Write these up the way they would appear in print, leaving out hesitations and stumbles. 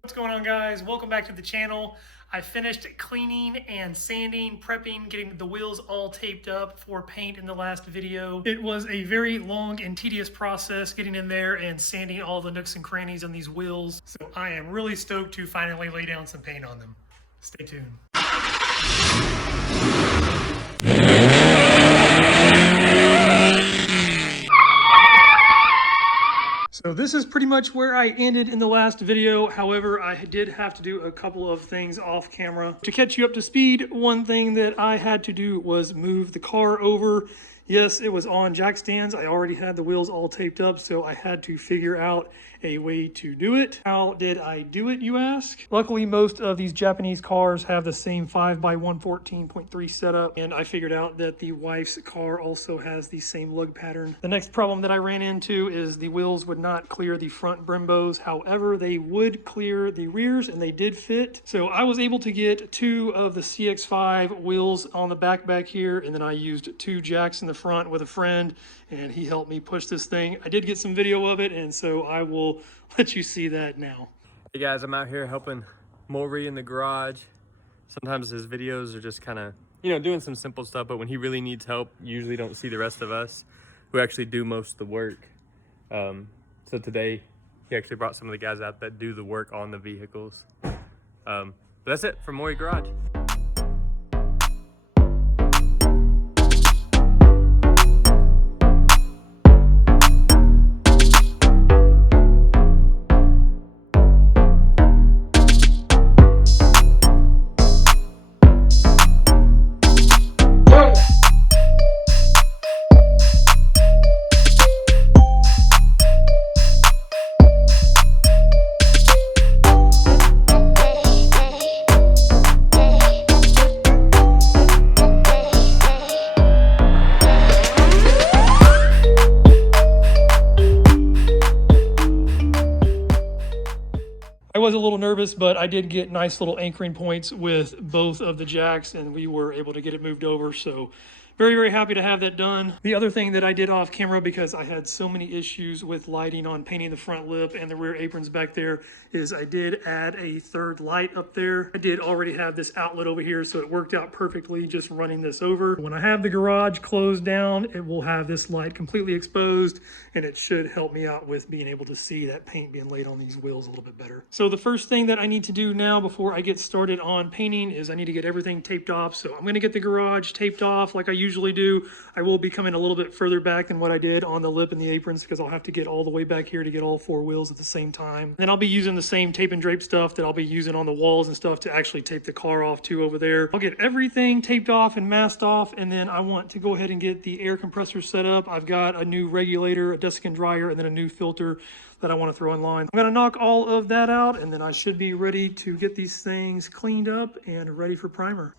What's going on, guys? Welcome back to the channel. I finished cleaning and sanding, prepping, getting the wheels all taped up for paint in the last video. It was a very long and tedious process getting in there and sanding all the nooks and crannies on these wheels. So I am really stoked to finally lay down some paint on them. Stay tuned. So this is pretty much where I ended in the last video. However, I did have to do a couple of things off camera. To catch you up to speed, one thing that I had to do was move the car over. Yes, it was on jack stands. I already had the wheels all taped up, so I had to figure out a way to do it. How did I do it, you ask? Luckily, most of these Japanese cars have the same 5x114.3 setup, and I figured out that the wife's car also has the same lug pattern. The next problem that I ran into is the wheels would not clear the front Brembos. However, they would clear the rears, and they did fit. So I was able to get 2 of the CX-5 wheels on the back here, and then I used 2 jacks in the front with a friend, and he helped me push this thing. I did get some video of it, and so I will let you see that now. Hey guys, I'm out here helping Maury in the garage. Sometimes his videos are just kind of, doing some simple stuff, but when he really needs help, you usually don't see the rest of us who actually do most of the work. So today, he actually brought some of the guys out that do the work on the vehicles. But that's it from Maury Garage. I was a little nervous, but I did get nice little anchoring points with both of the jacks, and we were able to get it moved over. So very, very happy to have that done. The other thing that I did off camera, because I had so many issues with lighting on painting the front lip and the rear aprons back there, is I did add a third light up there. I did already have this outlet over here, so it worked out perfectly just running this over. When I have the garage closed down, it will have this light completely exposed, and it should help me out with being able to see that paint being laid on these wheels a little bit better. So the first thing that I need to do now before I get started on painting is I need to get everything taped off. So I'm gonna get the garage taped off like I usually do. I will be coming a little bit further back than what I did on the lip and the aprons, because I'll have to get all the way back here to get all 4 wheels at the same time. Then I'll be using the same tape and drape stuff that I'll be using on the walls and stuff to actually tape the car off too over there. I'll get everything taped off and masked off, and then I want to go ahead and get the air compressor set up. I've got a new regulator, a desiccant dryer, and then a new filter that I want to throw in line. I'm going to knock all of that out, and then I should be ready to get these things cleaned up and ready for primer.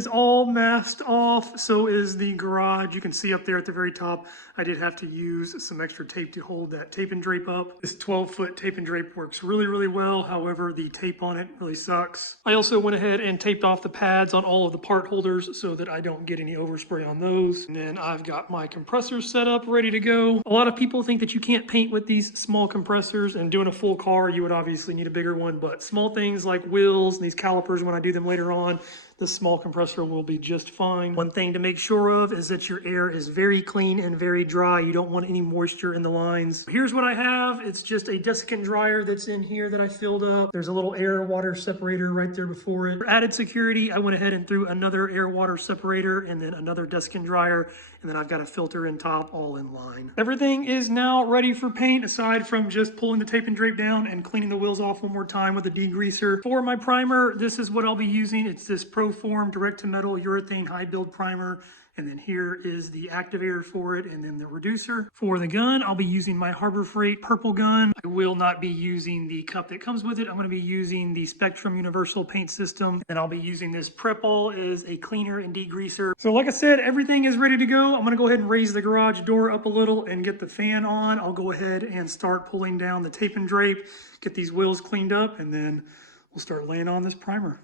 is all masked off. So is the garage. You can see up there at the very top, I did have to use some extra tape to hold that tape and drape up. This 12-foot tape and drape works really, really well. However, the tape on it really sucks. I also went ahead and taped off the pads on all of the part holders so that I don't get any overspray on those. And then I've got my compressors set up, ready to go. A lot of people think that you can't paint with these small compressors, and doing a full car, you would obviously need a bigger one, but small things like wheels and these calipers, when I do them later on, the small compressor will be just fine. One thing to make sure of is that your air is very clean and very dry. You don't want any moisture in the lines. Here's what I have. It's just a desiccant dryer that's in here that I filled up. There's a little air water separator right there before it. For added security, I went ahead and threw another air water separator and then another desiccant dryer, and then I've got a filter in top, all in line. Everything is now ready for paint, aside from just pulling the tape and drape down and cleaning the wheels off one more time with a degreaser. For my primer, this is what I'll be using. It's this Proform direct to metal urethane high build primer. And then here is the activator for it, and then the reducer. For the gun, I'll be using my Harbor Freight purple gun. I will not be using the cup that comes with it. I'm going to be using the Spectrum Universal Paint System. And I'll be using this Prep All as a cleaner and degreaser. So like I said, everything is ready to go. I'm going to go ahead and raise the garage door up a little and get the fan on. I'll go ahead and start pulling down the tape and drape, get these wheels cleaned up, and then we'll start laying on this primer.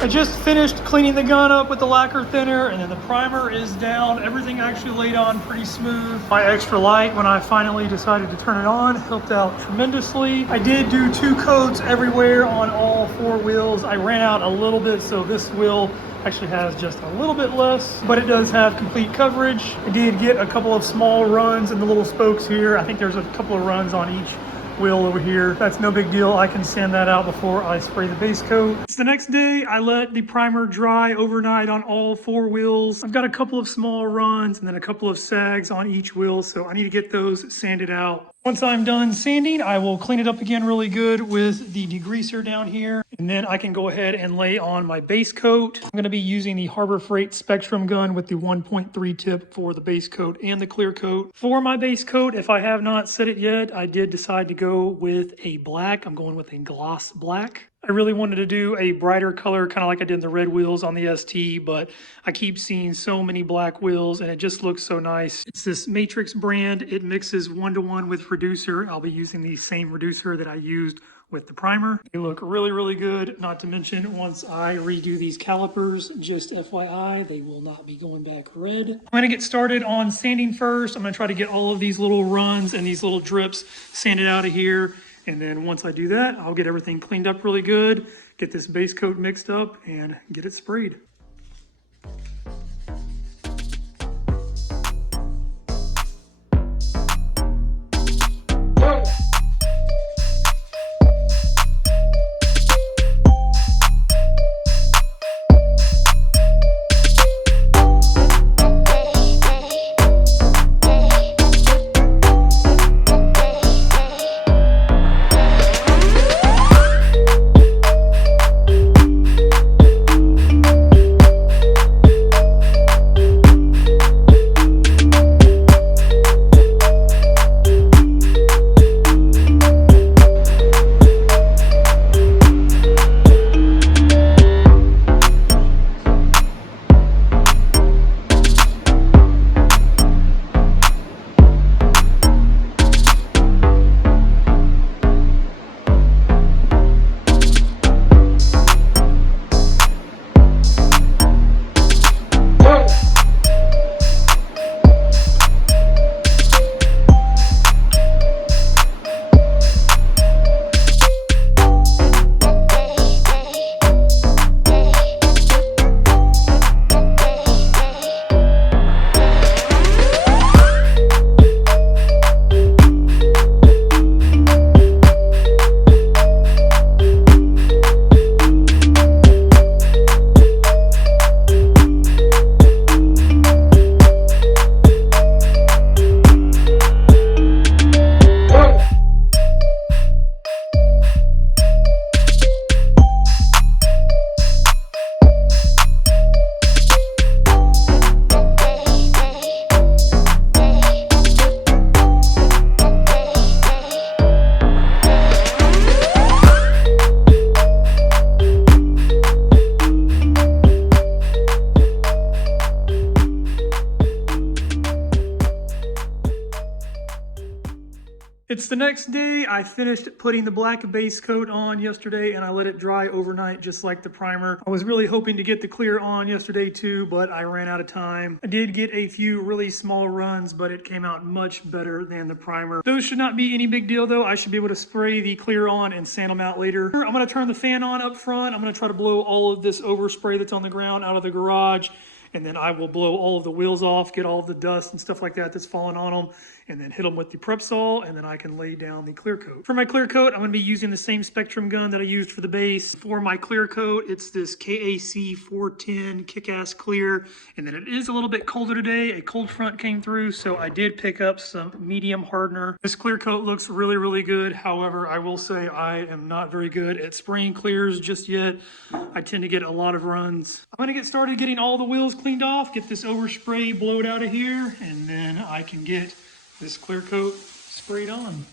I just finished cleaning the gun up with the lacquer thinner, and then the primer is down. Everything actually laid on pretty smooth. My extra light, when I finally decided to turn it on, helped out tremendously. I did do 2 coats everywhere on all 4 wheels. I ran out a little bit, so this wheel actually has just a little bit less, but it does have complete coverage. I did get a couple of small runs in the little spokes here. I think there's a couple of runs on each wheel over here. That's no big deal. I can sand that out before I spray the base coat. It's the next day. I let the primer dry overnight on all 4 wheels. I've got a couple of small runs and then a couple of sags on each wheel, so I need to get those sanded out. Once I'm done sanding, I will clean it up again really good with the degreaser down here, and then I can go ahead and lay on my base coat. I'm going to be using the Harbor Freight Spectrum gun with the 1.3 tip for the base coat and the clear coat. For my base coat, if I have not said it yet, I did decide to go with a black. I'm going with a gloss black. I really wanted to do a brighter color, kind of like I did the red wheels on the ST, but I keep seeing so many black wheels and it just looks so nice. It's this Matrix brand. It mixes 1-to-1 with reducer. I'll be using the same reducer that I used with the primer. They look really, really good. Not to mention, once I redo these calipers, just FYI, they will not be going back red. I'm gonna get started on sanding first. I'm gonna try to get all of these little runs and these little drips sanded out of here. And then once I do that, I'll get everything cleaned up really good, get this base coat mixed up, and get it sprayed. It's the next day. I finished putting the black base coat on yesterday and I let it dry overnight just like the primer. I was really hoping to get the clear on yesterday too, but I ran out of time. I did get a few really small runs, but it came out much better than the primer. Those should not be any big deal though. I should be able to spray the clear on and sand them out later. I'm gonna turn the fan on up front. I'm gonna try to blow all of this overspray that's on the ground out of the garage. And then I will blow all of the wheels off, get all of the dust and stuff like that that's falling on them, and then hit them with the prep saw, and then I can lay down the clear coat. For my clear coat, I'm going to be using the same Spectrum gun that I used for the base. For my clear coat, it's this KAC 410 Kick-Ass Clear, and then it is a little bit colder today. A cold front came through, so I did pick up some medium hardener. This clear coat looks really, really good. However, I will say I am not very good at spraying clears just yet. I tend to get a lot of runs. I'm going to get started getting all the wheels cleaned off, get this overspray blowed out of here, and then I can get this clear coat sprayed on.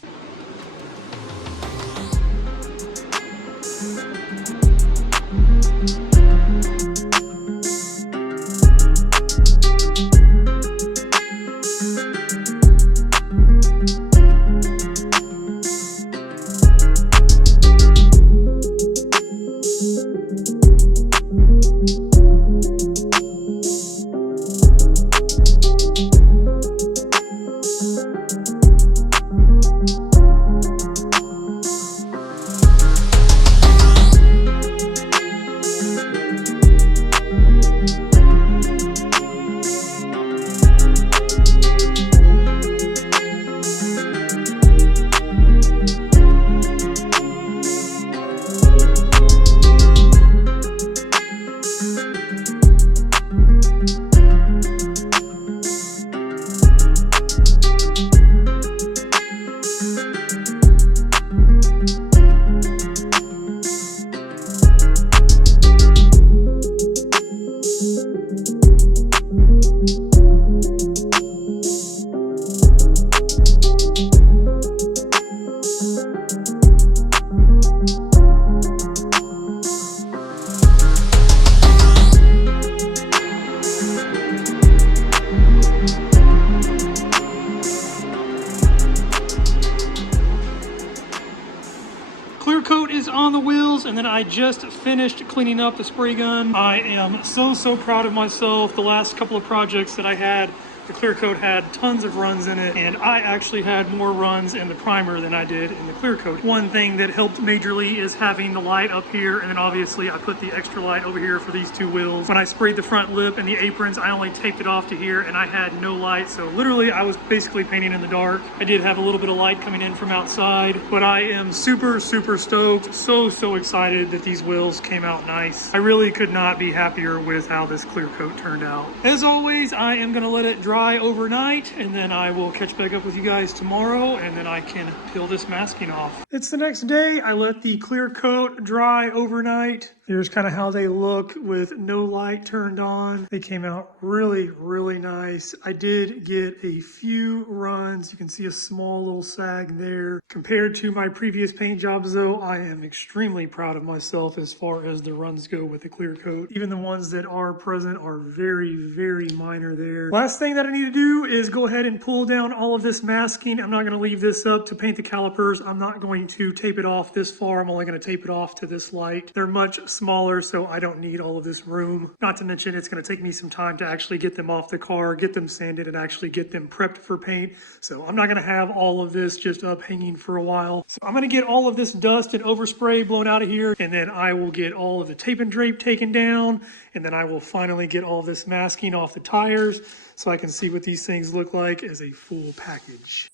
I just finished cleaning up the spray gun. I am so proud of myself. The last couple of projects that I had, the clear coat had tons of runs in it, and I actually had more runs in the primer than I did in the clear coat. One thing that helped majorly is having the light up here, and then obviously I put the extra light over here for these two wheels. When I sprayed the front lip and the aprons, I only taped it off to here, and I had no light, so literally I was basically painting in the dark. I did have a little bit of light coming in from outside, but I am super stoked, so excited that these wheels came out nice. I really could not be happier with how this clear coat turned out. As always, I am gonna let it dry overnight, and then I will catch back up with you guys tomorrow, and then I can peel this masking off. It's the next day. I let the clear coat dry overnight. Here's kind of how they look with no light turned on. They came out really nice. I did get a few runs. You can see a small little sag there. Compared to my previous paint jobs though, I am extremely proud of myself as far as the runs go with the clear coat. Even the ones that are present are very minor there. Last thing that I need to do is go ahead and pull down all of this masking. I'm not going to leave this up to paint the calipers. I'm not going to tape it off this far. I'm only going to tape it off to this light. They're much smaller, so I don't need all of this room. Not to mention it's going to take me some time to actually get them off the car, get them sanded, and actually get them prepped for paint. So I'm not going to have all of this just up hanging for a while. So I'm going to get all of this dust and overspray blown out of here, and then I will get all of the tape and drape taken down, and then I will finally get all this masking off the tires so I can see what these things look like as a full package.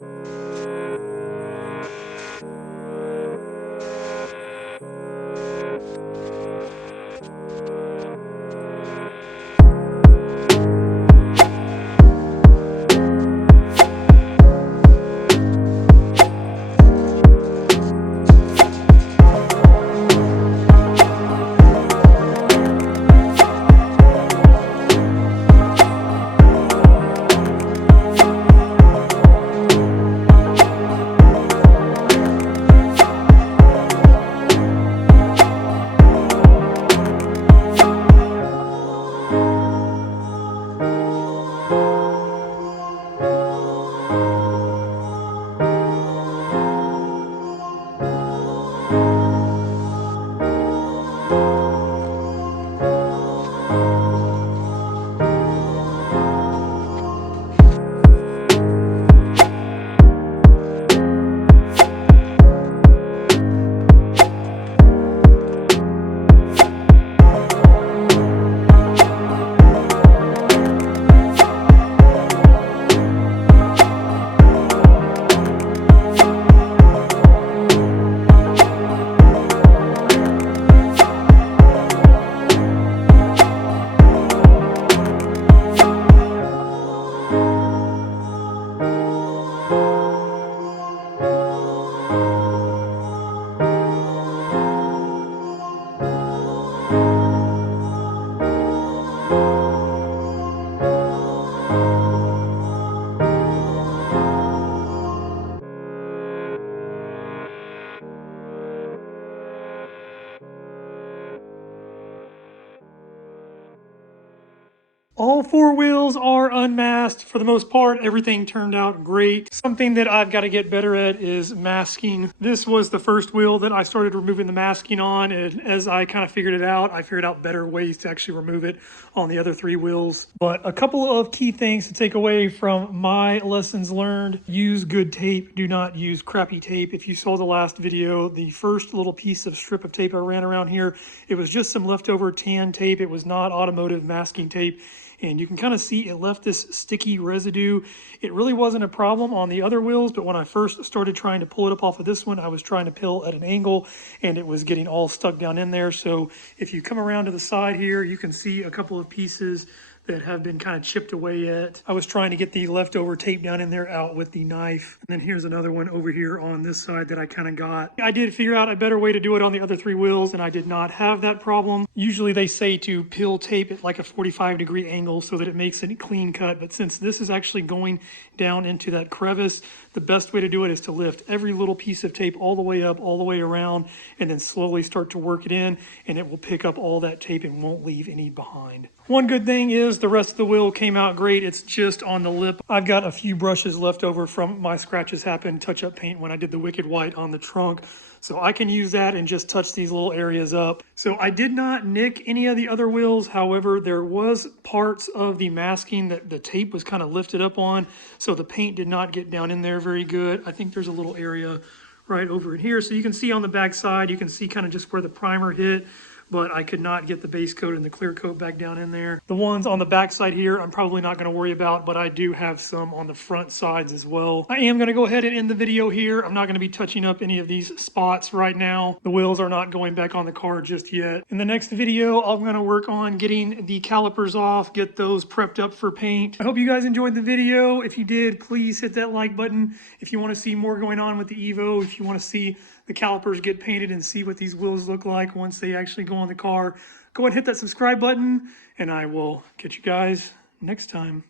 All four wheels are unmasked for the most part. Everything turned out great. Something that I've got to get better at is masking. This was the first wheel that I started removing the masking on, and as I kind of figured it out, I figured out better ways to actually remove it on the other three wheels. But a couple of key things to take away from my lessons learned: use good tape, do not use crappy tape. If you saw the last video, the first little piece of strip of tape I ran around here, it was just some leftover tan tape. It was not automotive masking tape. And you can kind of see it left this sticky residue. It really wasn't a problem on the other wheels, but when I first started trying to pull it up off of this one, I was trying to peel at an angle and it was getting all stuck down in there. So if you come around to the side here, you can see a couple of pieces that have been kind of chipped away at. I was trying to get the leftover tape down in there out with the knife. And then here's another one over here on this side that I kind of got. I did figure out a better way to do it on the other three wheels, and I did not have that problem. Usually they say to peel tape at like a 45-degree angle so that it makes a clean cut. But since this is actually going down into that crevice, the best way to do it is to lift every little piece of tape all the way up, all the way around, and then slowly start to work it in, and it will pick up all that tape and won't leave any behind. One good thing is the rest of the wheel came out great. It's just on the lip. I've got a few brushes left over from my scratches happened touch-up paint when I did the Wicked White on the trunk. So I can use that and just touch these little areas up. So I did not nick any of the other wheels. However, there was parts of the masking that the tape was kind of lifted up on. So the paint did not get down in there very good. I think there's a little area right over in here. So you can see on the back side, you can see kind of just where the primer hit, but I could not get the base coat and the clear coat back down in there. The ones on the back side here, I'm probably not gonna worry about, but I do have some on the front sides as well. I am gonna go ahead and end the video here. I'm not gonna be touching up any of these spots right now. The wheels are not going back on the car just yet. In the next video, I'm gonna work on getting the calipers off, get those prepped up for paint. I hope you guys enjoyed the video. If you did, please hit that like button. If you wanna see more going on with the Evo, if you wanna see the calipers get painted and see what these wheels look like once they actually go on the car, go ahead and hit that subscribe button, and I will catch you guys next time.